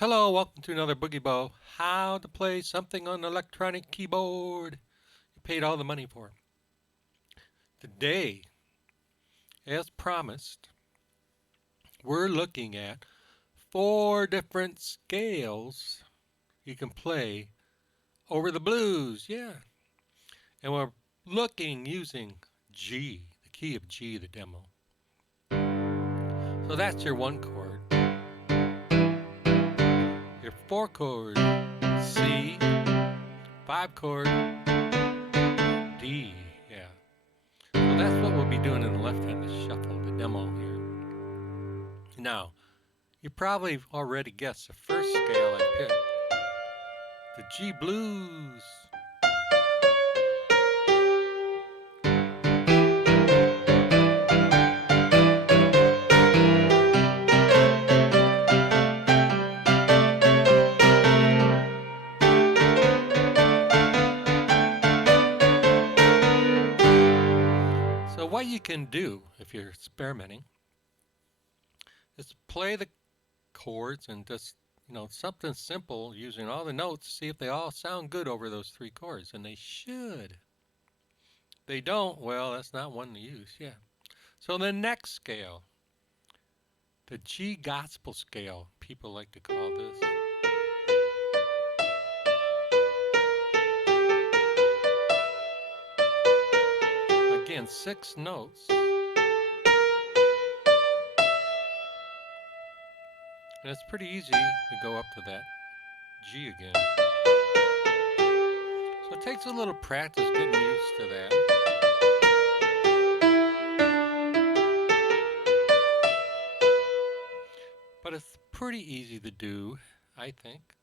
Hello, welcome to another Boogie Bow. How to play something on an electronic keyboard you paid all the money for. Today, as promised, we're looking at 4 different scales you can play over the blues. Yeah. And we're looking using G, the key of G, the demo. So that's your 1 chord. Your 4 chord, C, 5 chord, D. Yeah. So that's what we'll be doing in the left-handed shuffle, the demo here. Now, you probably already guessed the first scale I picked, the G blues. So what you can do if you're experimenting is play the chords and just, something simple using all the notes, see if they all sound good over those 3 chords, and they should. If they don't, well, that's not one to use, yeah. So the next scale, the G gospel scale, people like to call this. Again, 6 notes. And it's pretty easy to go up to that G again. So it takes a little practice getting used to that. But it's pretty easy to do, I think.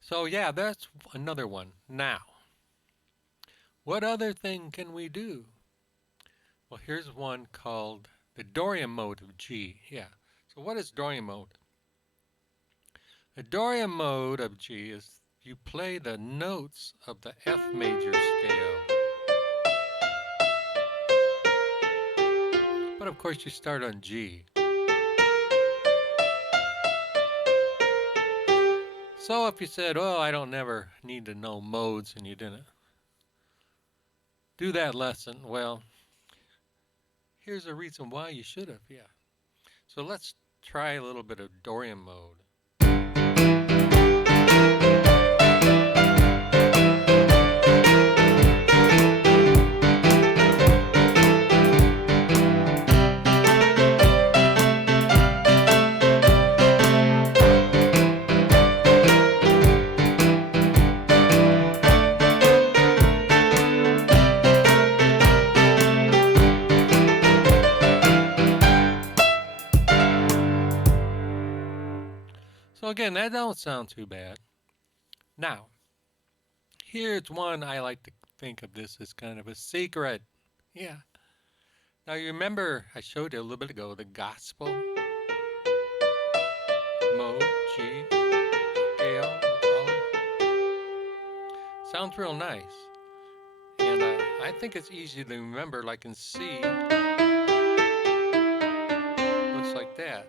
So yeah, that's another one. Now, what other thing can we do? Well, here's one called the Dorian Mode of G. Yeah. So what is Dorian Mode? The Dorian Mode of G is you play the notes of the F major scale. But of course you start on G. So if you said, oh, I don't never need to know modes, and you didn't do that lesson, well, here's a reason why you should have, yeah. So let's try a little bit of Dorian Mode. So again, that don't sound too bad. Now, here's one I like to think of this as kind of a secret. Yeah. Now you remember I showed you a little bit ago the gospel mode, G, scale, we call it. Sounds real nice. And I think it's easy to remember, like in C, looks like that.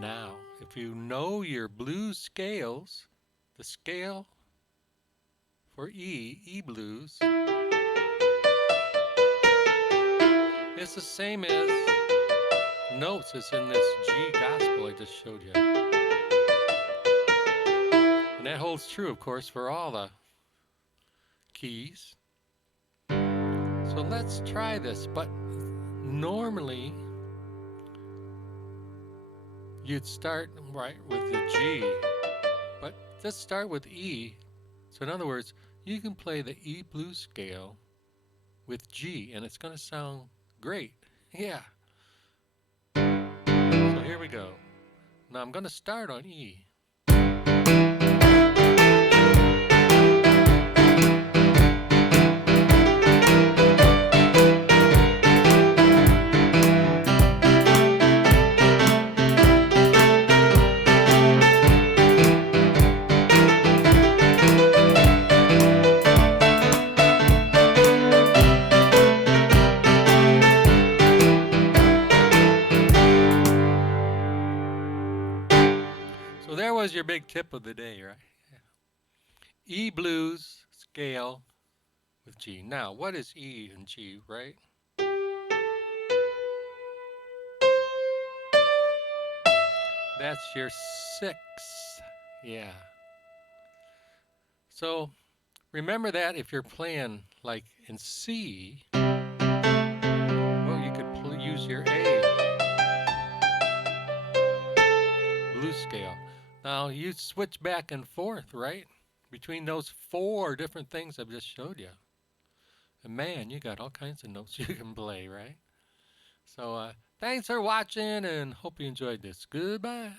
Now, if you know your blues scales, the scale for E blues, it's the same as notes as in this G gospel I just showed you. And that holds true, of course, for all the keys. So let's try this, but normally you'd start right with the G, but let's start with E. So in other words, you can play the E blues scale with G, and it's going to sound great. Yeah. So here we go. Now I'm going to start on E. tip of the day, right? Yeah. E blues scale with G. Now, what is E and G, right? That's your 6. Yeah. So remember that if you're playing like in C, well, you could use your A blues scale. Now you switch back and forth, right? Between those 4 different things I've just showed you. And man, you got all kinds of notes you can play, right? So thanks for watching and hope you enjoyed this. Goodbye.